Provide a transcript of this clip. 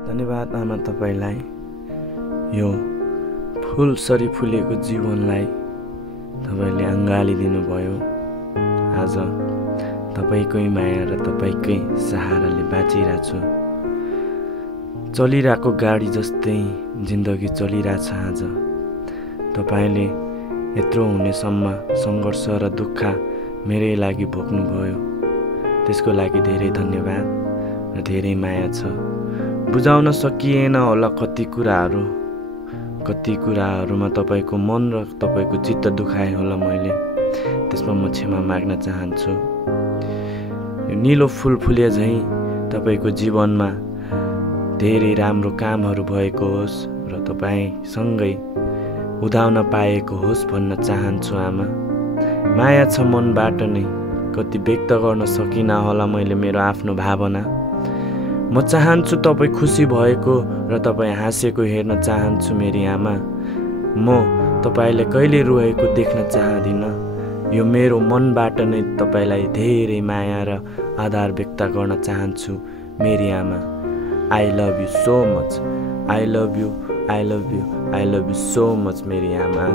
धन्यवाद आमा तपाईलाई यो फुलसरी फुलेको जीवनलाई तपाईले अँगालिदिनु भयो। आज तपाईकै माया र तपाईकै सहाराले बाँचिरहेको छु। चलिरहेको गाडी जस्तै जिन्दगी चलिरहेछ। आज तपाईले यत्रो हुनेसम्म सङ्घर्ष र दुःख मेरै लागि भोग्नुभयो। त्यसको लागि धेरै धन्यवाद र धेरै माया छ। बुझाउन सकिएन होला कति कुराहरूमा तपाईको मन र तपाईको चित्त दुखाए होला मैले। त्यसमा म क्षमा माग्न चाहन्छु। यो नीलो फुल फुले झैँ तपाईको जीवनमा धेरै राम्रो कामहरू भएको होस् र तपाईसँगै उदाउन पाएको होस् भन्न चाहन्छु आमा। माया छ मनबाट नै, कति व्यक्त गर्न सकिनँ होला मैले मेरो आफ्नो भावना। म चाहन्छु तपाईँ खुसी भएको र तपाईँ हाँसेको हेर्न चाहन्छु मेरी आमा। म तपाईँले कहिले रोएको देख्न चाहदिनँ। यो मेरो मनबाट नै तपाईँलाई धेरै माया र आदर व्यक्त गर्न चाहन्छु मेरी आमा। I love you so much. I love you, I love you, I love you so much मेरी आमा।